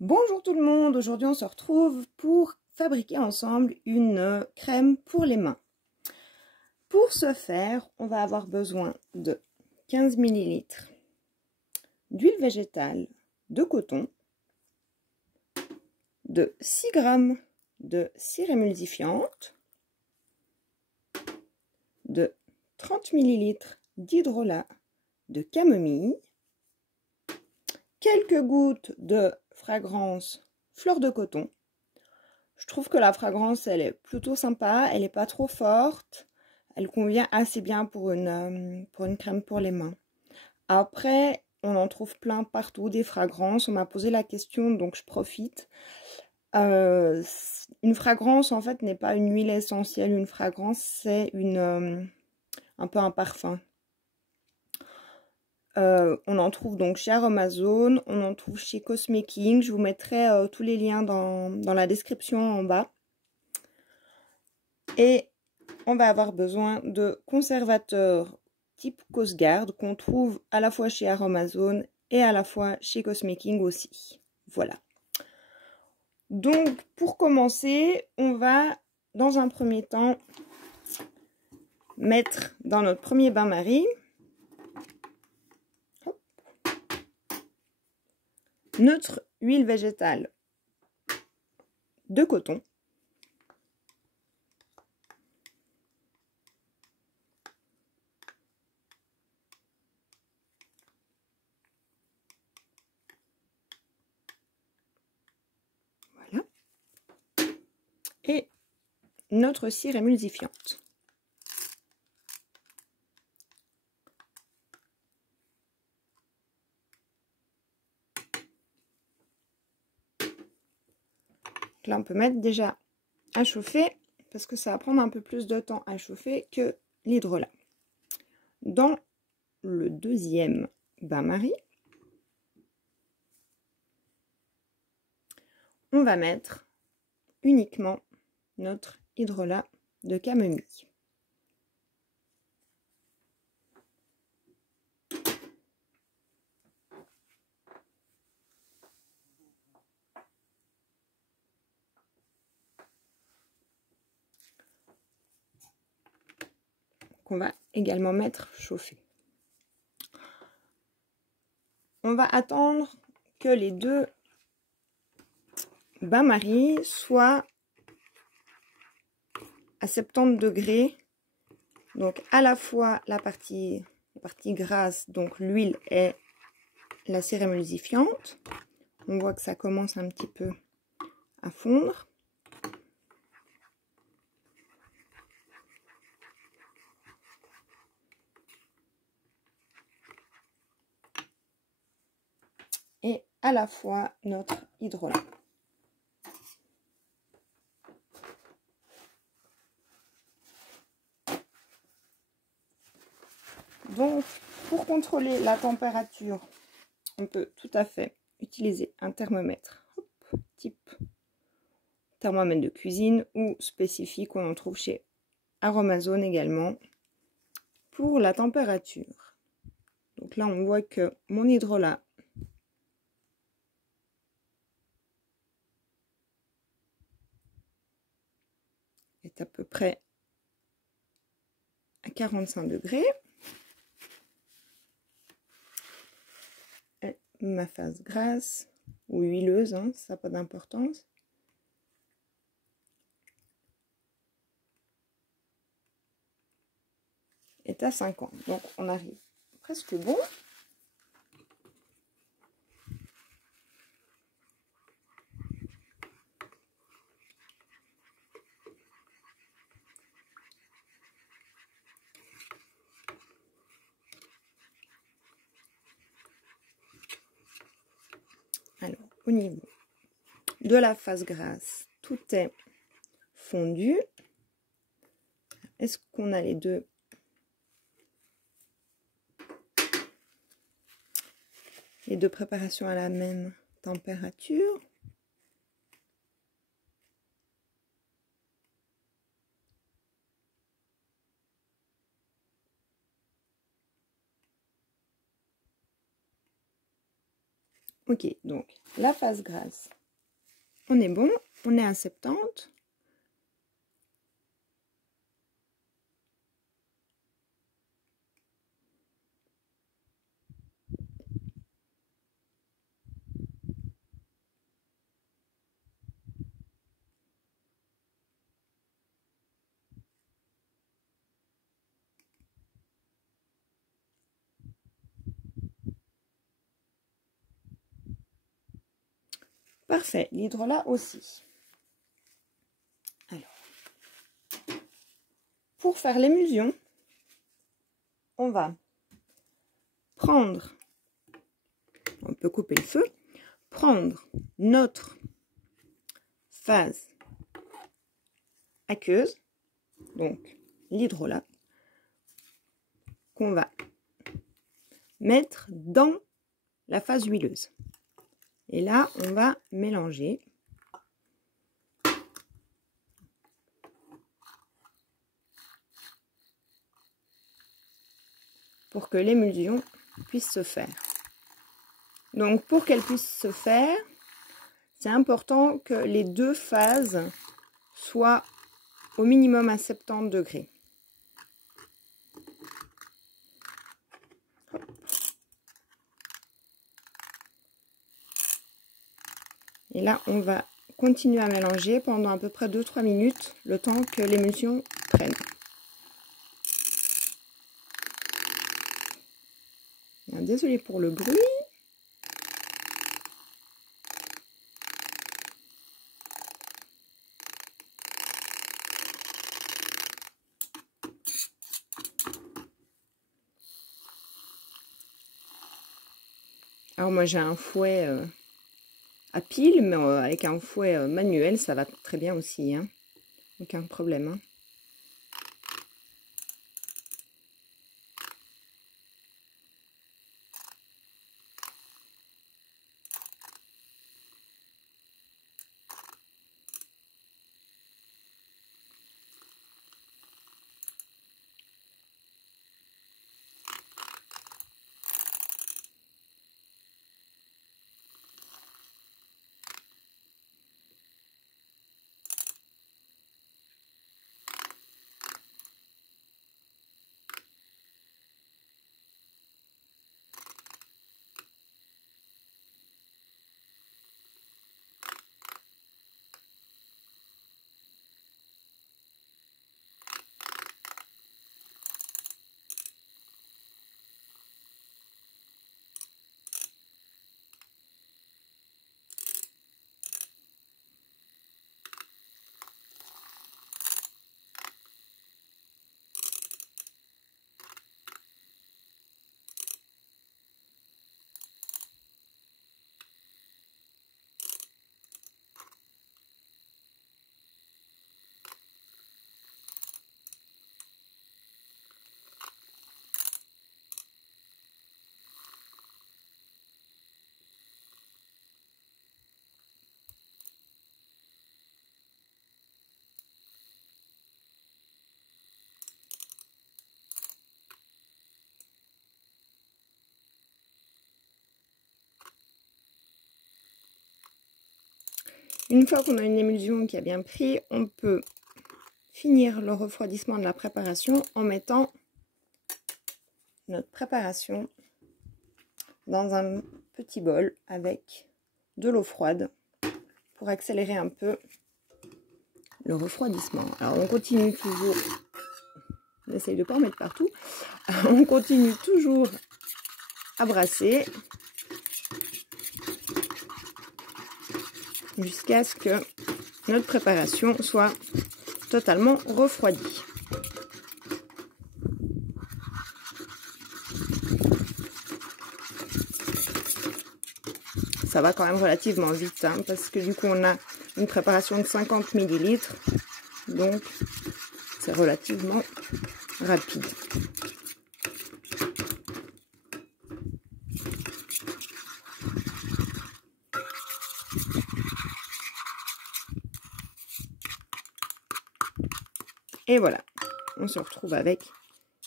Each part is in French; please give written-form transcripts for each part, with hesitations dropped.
Bonjour tout le monde, aujourd'hui on se retrouve pour fabriquer ensemble une crème pour les mains. Pour ce faire, on va avoir besoin de 15 ml d'huile végétale de coton, de 6 g de cire émulsifiante, de 30 ml d'hydrolat de camomille, quelques gouttes de fragrance fleur de coton. Je trouve que la fragrance, elle est plutôt sympa, elle n'est pas trop forte, elle convient assez bien pour une crème pour les mains. Après, on en trouve plein partout, des fragrances. On m'a posé la question, donc je profite. Une fragrance, en fait, n'est pas une huile essentielle. Une fragrance, c'est un peu un parfum. On en trouve donc chez Aromazone, on en trouve chez Cosmeking. Je vous mettrai tous les liens dans la description en bas. Et on va avoir besoin de conservateurs type Cosguard qu'on trouve à la fois chez Aromazone et à la fois chez Cosmeking aussi. Voilà. Donc pour commencer, on va dans un premier temps mettre dans notre premier bain-marie notre huile végétale de coton. Voilà. Et notre cire émulsifiante. Là, on peut mettre déjà à chauffer parce que ça va prendre un peu plus de temps à chauffer que l'hydrolat. Dans le deuxième bain-marie, on va mettre uniquement notre hydrolat de camomille. Qu'on va également mettre chauffer. On va attendre que les deux bains-maries soient à 70 degrés. Donc à la fois la partie grasse, donc l'huile et la cire émulsifiante. On voit que ça commence un petit peu à fondre. Et à la fois notre hydrolat. Donc, pour contrôler la température, on peut tout à fait utiliser un thermomètre, type thermomètre de cuisine ou spécifique, on en trouve chez Aromazone également, pour la température. Donc là, on voit que mon hydrolat est à peu près à 45 degrés. Et ma phase grasse ou huileuse, hein, ça n'a pas d'importance. Est à 50. Donc on arrive presque bon. Alors, au niveau de la phase grasse, tout est fondu. Est-ce qu'on a les deux préparations à la même température? Ok, donc la phase grasse, on est bon, on est à 70. Parfait, l'hydrolat aussi. Alors, pour faire l'émulsion, on va prendre, on peut couper le feu, prendre notre phase aqueuse, donc l'hydrolat, qu'on va mettre dans la phase huileuse. Et là, on va mélanger. Pour que l'émulsion puisse se faire. Donc, pour qu'elle puisse se faire, c'est important que les deux phases soient au minimum à 70 degrés. Et là, on va continuer à mélanger pendant à peu près 2-3 minutes, le temps que l'émulsion prenne. Désolée pour le bruit. Alors moi j'ai un fouet à pile, mais avec un fouet manuel, ça va très bien aussi, hein. Aucun problème, hein. Une fois qu'on a une émulsion qui a bien pris, on peut finir le refroidissement de la préparation en mettant notre préparation dans un petit bol avec de l'eau froide pour accélérer un peu le refroidissement. Alors on continue toujours, on essaye de ne pas en mettre partout, on continue toujours à brasser jusqu'à ce que notre préparation soit totalement refroidie. Ça va quand même relativement vite, hein, parce que du coup on a une préparation de 50 ml, donc c'est relativement rapide. Et voilà, on se retrouve avec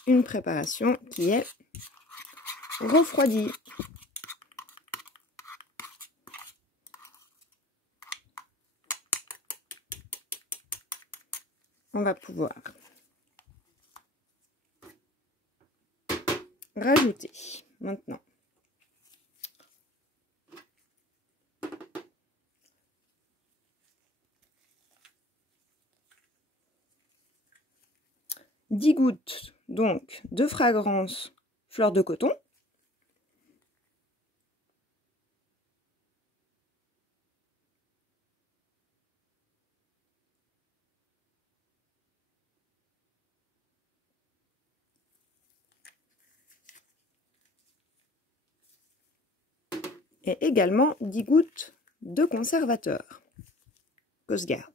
une préparation qui est refroidie. on va pouvoir rajouter maintenant « 10 gouttes donc de fragrance fleur de coton ». Et également 10 gouttes de conservateur Coast Guard.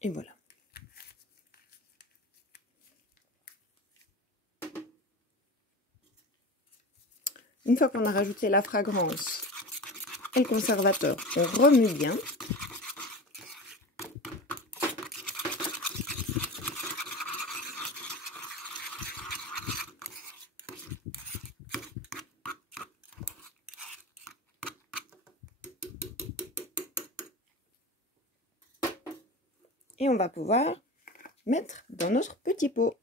Et voilà. Une fois qu'on a rajouté la fragrance et le conservateur, on remue bien. Et on va pouvoir mettre dans notre petit pot.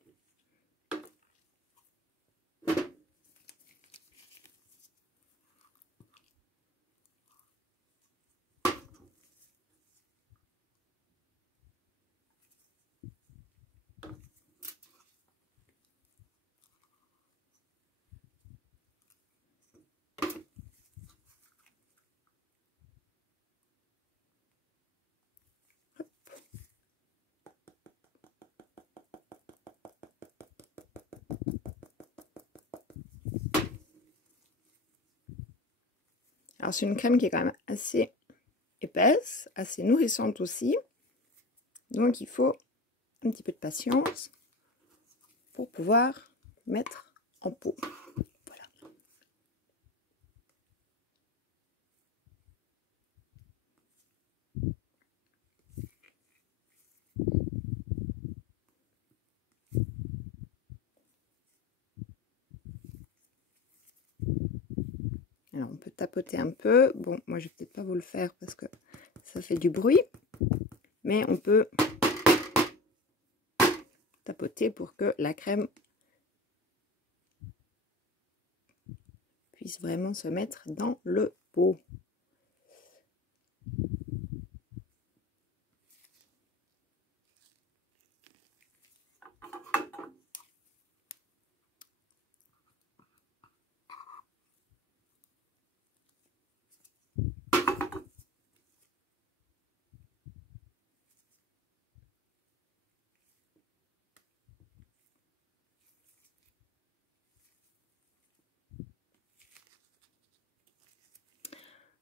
Alors c'est une crème qui est quand même assez épaisse, assez nourrissante aussi. Donc il faut un petit peu de patience pour pouvoir mettre en pot. Voilà. Alors on peut tapoter un peu. Bon, moi je vais peut-être pas vous le faire parce que ça fait du bruit. Mais on peut tapoter pour que la crème puisse vraiment se mettre dans le pot.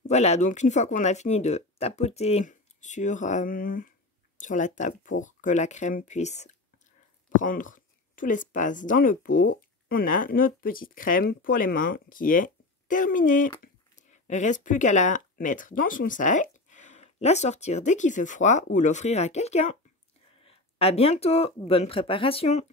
Voilà, donc une fois qu'on a fini de tapoter sur la table pour que la crème puisse prendre tout l'espace dans le pot, on a notre petite crème pour les mains qui est terminée. Il ne reste plus qu'à la mettre dans son sac, la sortir dès qu'il fait froid ou l'offrir à quelqu'un. À bientôt, bonne préparation!